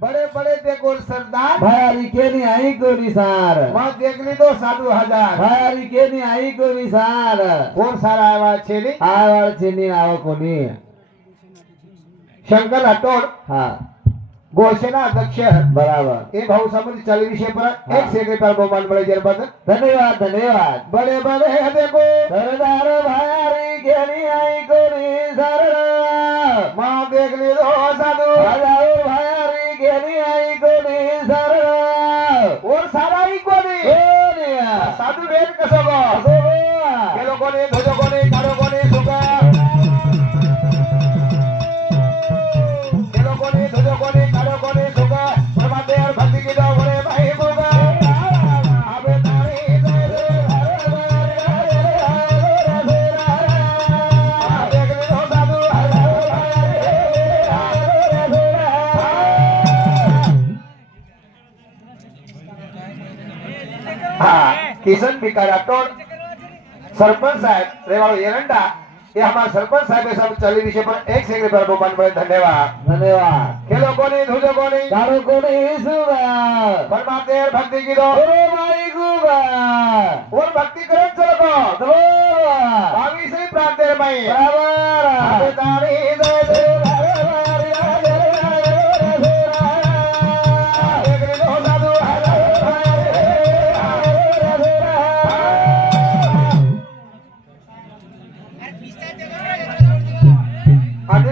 बड़े बड़े देखो सरदार भाई के नहीं आई को निसार वहां देख ली तो 7,000 भाई के नहीं आई को निसार कोण सारा आवाज छे नी आवाज छेनी आવો કોની शंकर हटोड़ हाँ गोसेना अध्यक्ष बराबर एक भाऊ समिति चल विषय पर एक सेकंड पर बहुमान बड़े जरबत धन्यवाद धन्यवाद बड़े बड़े है देखो सरदार भाई के नहीं आई को निसार मां देख ली तो साधु भाई भाई के नहीं आई को निसार और सारा ही कोणी साधु वेद कसो गो केलो कोणी धोजो कोणी काढो कोणी सुका केलो कोणी धोजो कोणी काढो कोणी सुका प्रभाते और भक्ति की दो बोले भाई बुगा अबे तारी देख ली तो साधु हाँ किशन बिकार राठौड़ सरपंच साहब रेवाड़ो एरंडा ये हमारे सरपंच साहब सब चली विषय पर एक सेकंड पर बहुमान बड़े धन्यवाद धन्यवाद खेलो कोनी धुजो कोनी कारो कोनी सुगा परमात्मा और भक्ति की दो अरे भाई गुगा और भक्ति करन चलो तो भावी से प्राप्त है भाई बराबर अबे तारी दे दे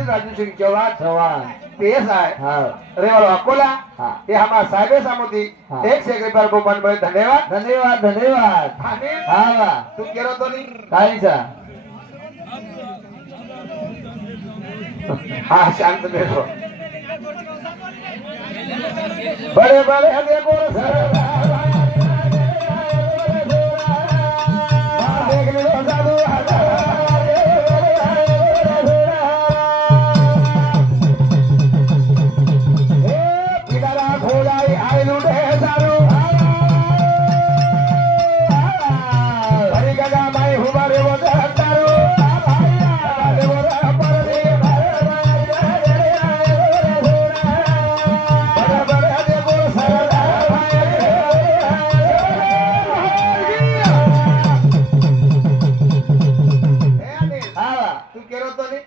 राजू सिंह चौहान PS है हाँ रेवाड़ो अकोला हाँ ये हमारा साहिब सामुदी हाँ। एक सेकंड पर बहुमान बड़े धन्यवाद धन्यवाद धन्यवाद हाँ तू केरो तो नहीं काही सा हाँ शांत बैठो बड़े बड़े देखो देख लो साधु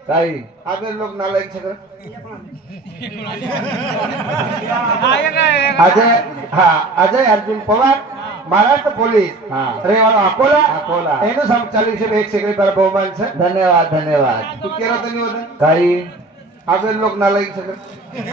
काही आप लोग नालायक सगळं अजय अर्जुन पवार महाराष्ट्र पोलीस हाँ रेवाड़ो अकोला अकोला एनु सब चली विषय एक सेकंड पर बहुमान से धन्यवाद धन्यवाद तू केरो तो नहीं होता काही आप लोग नालायक सगळं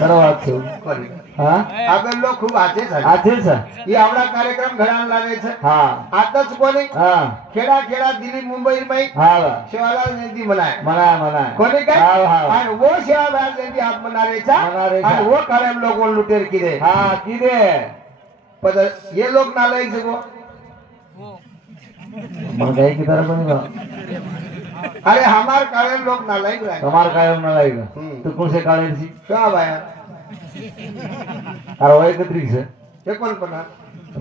કરવા છું कोणी हाँ आप लोग खूप आचे झाले आथे છે ये आवडा कार्यक्रम घडायला लागे छे हाँ आताच कोणी हाँ खेडा खेडा दिल्ली मुंबई में हाँ शिवालाल जयंती मनाए मना मना कोणी काय हाँ हाँ आणि वो शिवालाल जयंती आप मना रे छा मना रे छा। आणि वो कार्यक्रम लोग वो लुटेर की दे हाँ किदे पर ये लोग नालायक से को मंगाई की तरह बनी बा अरे हमार कार्यक्रम लोग नालायक रहे તમાર કાયમ ના લાગ્યો हम्म। તો કોણ છે કાળે છે क्या भाई તારો વય કેટલી છે ये कोण पना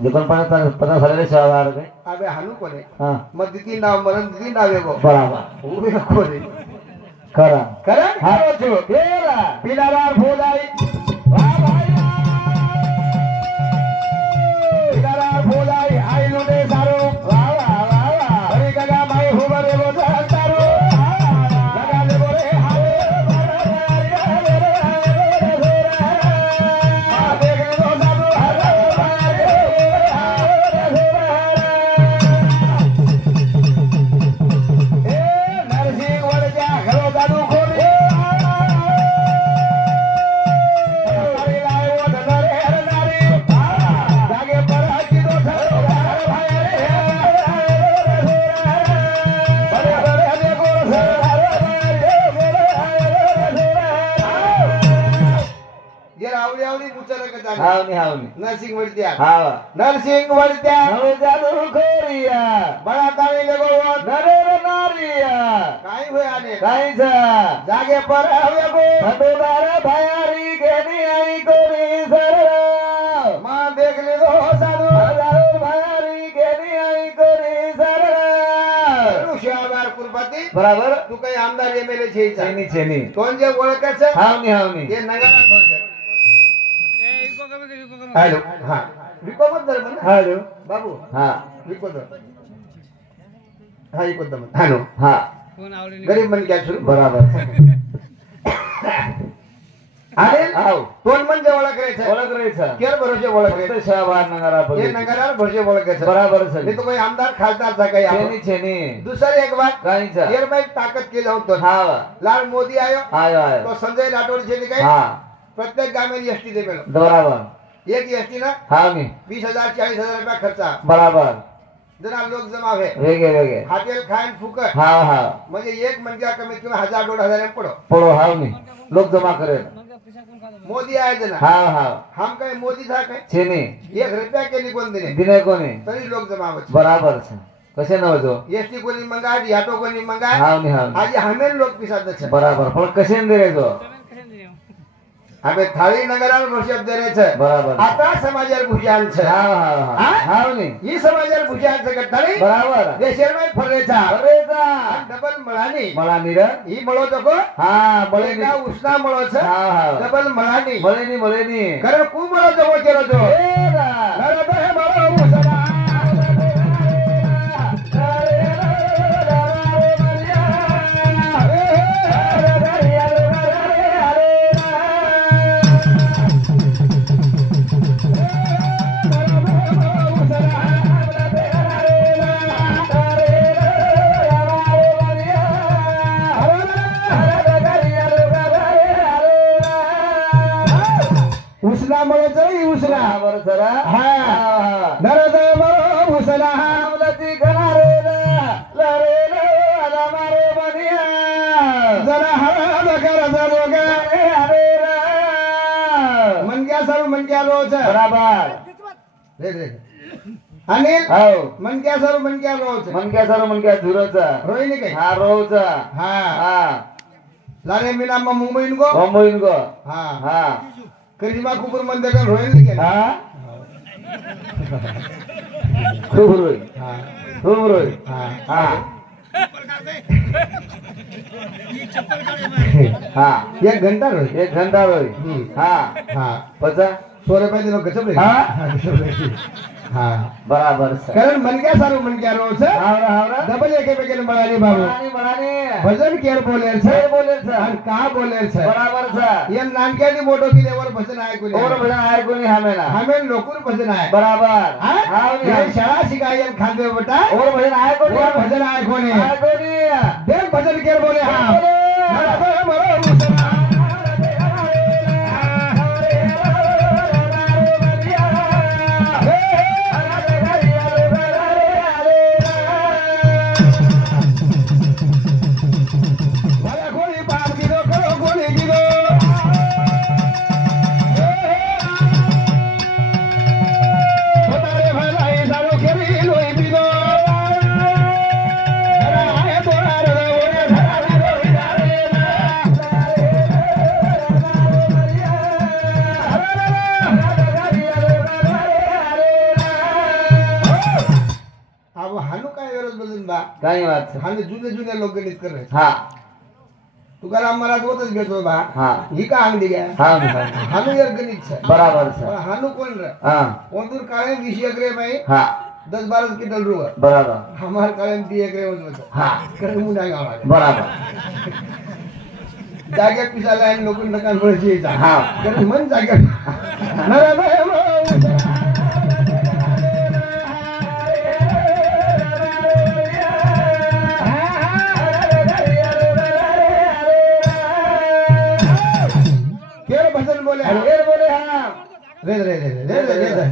दुकान पण पता झाले रे सवार काय अबे हानू कोणी हां मग दिदी नाव मरण दिदी नाव येगो बराबर उबे कोणी खरा करे हाँ। करो छो केला पिलारार फुलाई वाह भाई पिलारार फुलाई आई लुटे सारो वाह वाह वाह वाह अरे गगा भाई हुबरे वो तारो लगा ले बोले हाले देख ले दो साधु ए नरसिंह वड़ जा घरो दादू खोले अरे लाए वो धनरे हर नारी जागे पर हकी दो धरो भाई बड़े बड़े देखो ये आवडी आवडी मुचले का जाने हावनी हावनी नरसिंह वड़त्या हाव नरसिंह वड़त्या नवे जादू खोरिया बड़ा ताणी लगो वो नरे रे नारिया काई हुए आने काई छा जागे पर हवे गो खटोदार भायारी केनी आई कोनी सर मां देख ले दो साधु हजारो भायारी केनी बराबर तू काही आमदार एमएलए छे चेनी चेनी कोण जे ओळखायचं हावनी हे नगरात बोलतात. हॅलो हा विको मत धर म्हणा हॅलो बाबू हा विको धर हा विको धर हॅलो हा गरीब मन क्या सुरू बराबर अरे हाव कोण म्हणजे ओळखायचं ओळख राहायचं केर भरोसे ओळखायचं शहबाद नगरा हे नगरात भरोसे ओळखायचं बराबर मी सर तो काही आमदार खासदारचा काही चेनी आपण चेनी दुसरी एक बात काहीच केर में ताकद केलं होतं हाव लाल मोदी आयो आयो आयो तो संजय राठोड छे काय हा प्रत्येक गावात एसटी दे मेलो बराबर एक एसटी ना हावनी 20,000 40,000 रुपया खर्चा बराबर जना लोक जमा है वेगे वेगे हॉटेल खायन फुकट हाव हाव म्हणजे एक म्हणजे कमीत कमी 1,000-1,500 एम पडो पडो हावनी लोक जमा करेल मोदी आए जना हाव हाव हम काय मोदी था काय चेनी 1 रुपया केली कोण दिने दिने कोणी तरी लोक जमा होत बराबर सर कसे नवजो एसटी कोणी मंगाय ऑटो कोणी मंगाय हावनी हावनी आज हमें लोक पिसाद छे बराबर पण कसे दिरेजो हमें थाळी नगरावर भोशेप देण्याचं बराबर आता समाजाला भुजाल छे हाव हाव हा? हाव हावनी ही समाजाला भुजाल छे कटाळी बराबर देशेरमाय फरेचा बरेचा डबल मळानी मला निर ही मळो तको हा बळेनी एका उष्णा मळो छ हाव हाव डबल मळानी बळेनी बळेनी खरं कु मळो जवळ केलो तो ए रा. नरद हे मळो उसना उसना मळो जरी उसना बराबर जरा हा नरद मळो उसना आवलती घनारे लरे आला मारे बनिया जरा हळद कर जलो गे अरे रा. मनग्या सर्व मनग्या रोज बराबर रे रे आणि हाव मनग्या सर्व मनग्या रोज मनक्या सर मनक्या झुरचा रोहिणी काय हा रोचा हा हा लारे मीना मुंबईन गो बंबईन गो हा हा करिश्मा कपूर मंदिर का रोहिणी के हा खूप रोई हा खूप रोई हा हा हा 1 घंटा रोज 1 घंटा रोई हा हा पचा 100 रुपये दिनो गचप रे हा? हा बराबर सर कारण मनक्या सर्व मनक्या रोज हावरा हावरा डबल एके बेके बनाने बाबू बनाने बनाने भजन केर बोलेल छे सर बोले सर आणि का बोलेल छे बराबर सर ये नानक्यानी मोठो किलेवर भजन ऐकून और भजन आय कोणी हमेना हमें लोकूर भजन आहे बराबर हा? हावनी ये शाळा शिकायल खांदे बेटा और भजन आय कोणी और भजन ऐकून आय कोणी देव भजन केर बोले हा बोले. नरद मरो उसना वाला कोणी पाप गिरो करो कोणी गिरो होतारे भलाई सारो केरी लोई बिगो राय तोरा रे ओरे धरा रे रे अब हानू काय गरज बदलून बा काही वाच हानू जुने जुने लोक गणित कर हा तुकाराम महाराज होतच घेतो बा हा ही का अंगडी घ्या हा हानू यार गणित छे बराबर पण सर हानू कोण रे हा ओंदूर काळे 20 एकरे में हा 10-12 क्विंटल रुआ बराबर हमार काळे 3 एकरे होत हा करे मुंडा गावा बराबर जागे पिसाला आणि लोक नकान पळची हा. करे मन जागे नरे केर भजन बोले हा. अरे बोले हा रे रे रे रे रे रे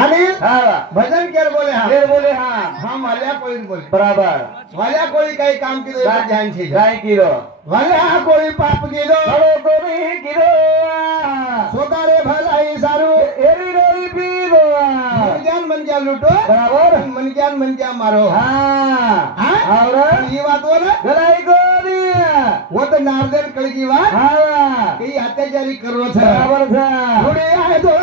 आणि हा भजन केर बोले हा फिर बोले हा हम वाल्या कोई बोले बराबर वाल्या कोई काही काम किदो एवढं ध्यान छे काय किलो वाल्या कोई पाप किदो बरो कोणी किलो सोतारे भलाई सारू एरी रोई पीलो ज्ञान मन क्या लूटो बराबर मन ज्ञान मन क्या मारो हा और ही बात हो ना गलाई कोणी वो तो नारदन कळ की बात हा काही अत्याचारी करो छ बराबर था थोडे आहे तो